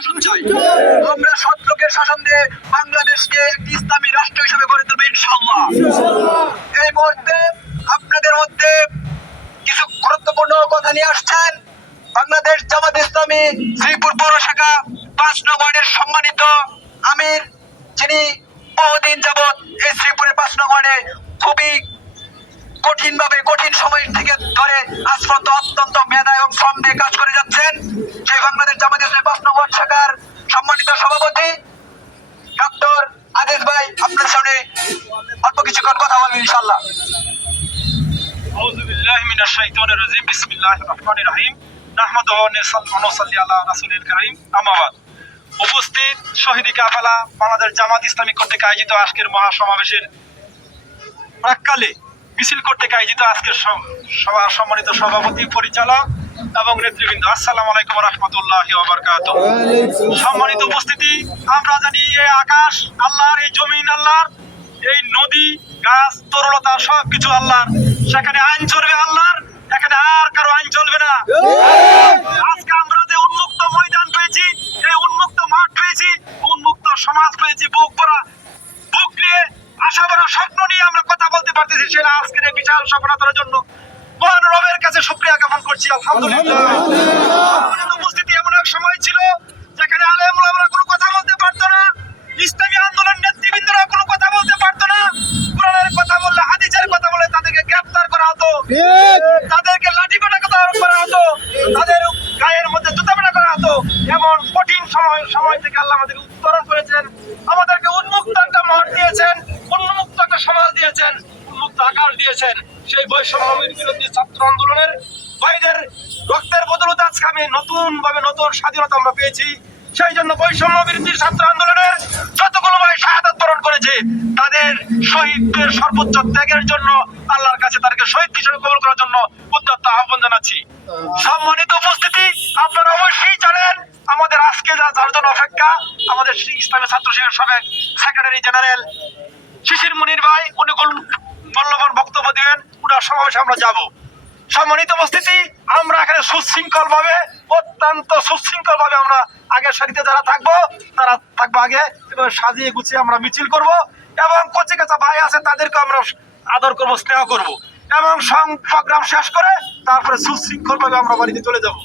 শাসন চাই। আমরা সৎ লোকের শাসন দিয়ে বাংলাদেশকে একটি ইসলামী রাষ্ট্র হিসেবে গড়ে তুলব ইনশাআল্লাহ। এই মুহূর্তে আপনাদের মধ্যে কিছু গুরুত্বপূর্ণ কথা নিয়ে আসছেন বাংলাদেশ জামাত ইসলামী শ্রীপুর পৌর শাখা ৫ নং ওয়ার্ডের সম্মানিত আমির, যিনি বহুদিন যাবৎ এই শ্রীপুরের ৫ নং ওয়ার্ডে খুবই কঠিন সময় থেকে ধরে আজ পর্যন্ত অত্যন্ত মেধা এবং শ্রম দিয়ে কাজ করে যাচ্ছেন সেই বাংলাদেশ জামাত ইসলামী ৫ নং ওয়ার্ড শাখার সম্মানিত সভাপতি ডক্টর আজিজ ভাই আপনার সামনে অল্প কিছুক্ষণ কথা বলবেন ইনশাআল্লাহ। আউযু বিল্লাহি মিনাশ শাইতানির রাজিম। বিসমিল্লাহির রহমানির রহিম। নাহমাদুহু ওয়া নুসাল্লি আলা রাসূলিল কারীম। আম্মা বাদ। উপস্থিত শহীদি কাফেলা বাংলাদেশ জামাত ইসলামী কর্তৃক আয়োজিত আজকের মহাসমাবেশের প্রাক্কালে মিছিল কর্তৃক আয়োজিত আজকের সভার সম্মানিত সভাপতি, পরিচালক এবং নেতৃবৃন্দ, আসসালামু আলাইকুম ওয়া রাহমাতুল্লাহি ওয়া বারাকাতুহু। সম্মানিত উপস্থিতি, আমরা জানি এই আকাশ আল্লাহর, এই জমিন আল্লাহর, এই নদী গাছ তরলতা সবকিছু আল্লাহর। সেখানে আইন চলবে আল্লাহর, এখানে আর কারো আইন চলবে না। আজকে আমরা যে উন্মুক্ত ময়দান পেয়েছি, এই উন্মুক্ত মাঠ পেয়েছি, উন্মুক্ত সমাজ পেয়েছি, বুক নিয়ে আশা ভরা স্বপ্ন নিয়ে আমরা কথা বলতে পারতেছি, সেটা আজকের এই বিশাল সফলতার জন্য মহান রবের কাছে শুকরিয়া জ্ঞাপন করছি আলহামদুলিল্লাহ। উপস্থিতি এমন এক সময় ছিল যেখানে আলেম ওলামারা কোনো কথা বলতে পারতো না, ইসলামী আন্দোলন নেতৃবৃন্দরা কোনো কথা বলতে পারতো না। কোরআনের কথা বললে, হাদিসের কথা বলে তাদেরকে গ্রেফতার করা হতো, তাদেরকে লাঠিপেটা করা হতো, তাদের গায়ের মধ্যে জুতাপেটা করা হতো। এমন কঠিন সময় থেকে আল্লাহ আমাদেরকে উত্তরণ করেছেন, আমাদেরকে উন্মুক্ত একটা মাঠ দিয়েছেন, উন্মুক্ত একটা সমাজ দিয়েছেন, উন্মুক্ত আকাশ দিয়েছেন। সেই বৈষম্যের বিরোধী ছাত্র আন্দোলনের ভাইদের রক্তের বদৌলতে আজকে আমি নতুন স্বাধীনতা আমরা পেয়েছি। সেই জন্য বৈষম্য বিরোধী ছাত্র আন্দোলনের যতগুলো ভাই শাহাদাত বরণ করেছে, তাদের শহীদদের সর্বোচ্চ ত্যাগের জন্য আল্লাহর কাছে তাদেরকে শহীদ হিসেবে কবুল করার জন্য উদ্যত আহ্বান জানাচ্ছি। সম্মানিত উপস্থিতি, আপনারা অবশ্যই জানেন আমাদের আজকে যার জন্য অপেক্ষা, আমাদের ইসলামী ছাত্র শিবিরের সাবেক সেক্রেটারি জেনারেল শিশির মুনির ভাই, উনি মূল্যবান বক্তব্য দিবেন, ওনার সমাবেশে আমরা যাব। সম্মানিত উপস্থিতি, আমরা এখানে অত্যন্ত সুশৃঙ্খল ভাবে আমরা আগের সারিতে যারা থাকবো তারা থাকবো আগে, এবং সাজিয়ে গুছিয়ে আমরা মিছিল করব এবং কচি কাঁচা ভাই আছে তাদেরকে আমরা আদর করব, স্নেহ করব এবং প্রোগ্রাম শেষ করে তারপরে সুশৃঙ্খল ভাবে আমরা বাড়িতে চলে যাব।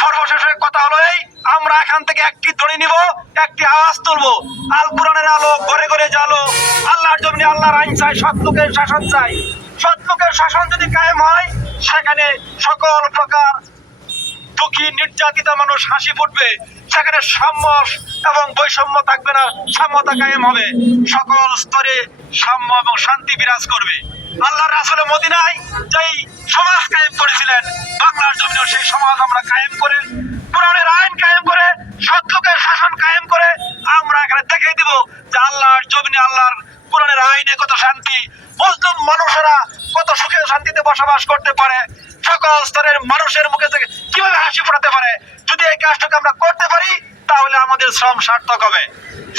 সর্বশেষে কথা হলো এই, আমরা এখান থেকে একটি ধ্বনি নিব, একটি আওয়াজ তুলবো, আল কোরআনের আলো ঘরে ঘরে জ্বালো, আল্লাহর জমিনে আল্লাহর আইন চাই, সৎ লোকের শাসন চাই। সৎ লোকের শাসন যদি কায়েম হয়, সেখানে সকল প্রকার দুঃখী নির্যাতিত মানুষ হাসি ফুটবে, সেখানে সাম্য এবং বৈষম্য থাকবে না, সাম্যতা কায়েম হবে, সকল স্তরে সাম্য এবং শান্তি বিরাজ করবে। আল্লাহ রাসূল মদিনায় যেই সমাজ কায়েম করেছিলেন, বাংলার জমিনেও সেই সমাজ আমরা কায়েম করে, কোরআনের আইন কায়েম করে, সৎ লোকের শাসন কায়েম করে আমরা এখানে দেখিয়ে দিব যে আল্লাহর জমিনে আল্লাহর কোরআনের আইনে কত শান্তি, মুসলিম মানুষেরা কত সুখে শান্তিতে বসবাস করতে পারে, সকল স্তরের মানুষের মুখে থেকে কিভাবে হাসি ফোটাতে পারে। যদি এই কাজটাকে আমরা করতে পারি তাহলে আমাদের শ্রম সার্থক হবে।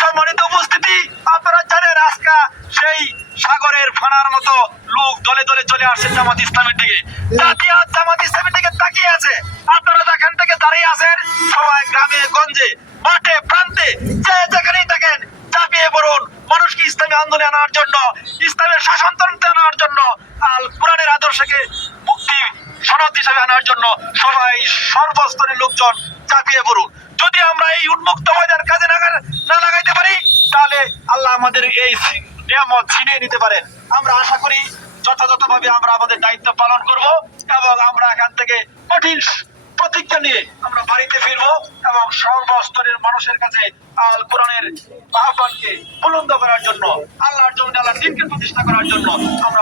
সম্মানিত উপস্থিতি, আপনারা জানেন আজকে সেই সাগরের ফানার মতো লোক দলে দলে চলে আসছে জামাত ইসলামের দিকে, জাতীয় জামাত ইসলামের দিকে তাকিয়ে আছে। আপনারা যেখান থেকে দাঁড়িয়ে আছেন, সবাই গ্রামে গঞ্জে মাঠে প্রান্তে যে যেখানেই থাকেন, চাপিয়ে পড়ুন মানুষকে ইসলামী আন্দোলনে আনার জন্য, ইসলামের শাসনতন্ত্রে আনার জন্য, আল কোরআনের আদর্শকে মুক্তি সনদ হিসেবে আনার জন্য সবাই সর্বস্তরের লোকজন চাপিয়ে পড়ুন। যদি আমরা এই উন্মুক্ত ময়দান কাজে না লাগাইতে পারি, তাহলে আল্লাহ আমাদের এই নিয়ামত ছিনিয়ে নিতে পারেন। আমরা আশা করি যথাযথভাবে আমরা আমাদের দায়িত্ব পালন করব এবং আমরা এখান থেকে কঠিন প্রতিজ্ঞা নিয়ে আমরা বাড়িতে ফিরবো এবং সর্বস্তরের মানুষের কাছে আল কোরআনের আহ্বানকে বুলন্দ করার জন্য, আল্লাহর জমিনে আল্লাহর দ্বীনকে প্রতিষ্ঠা করার জন্য আমরা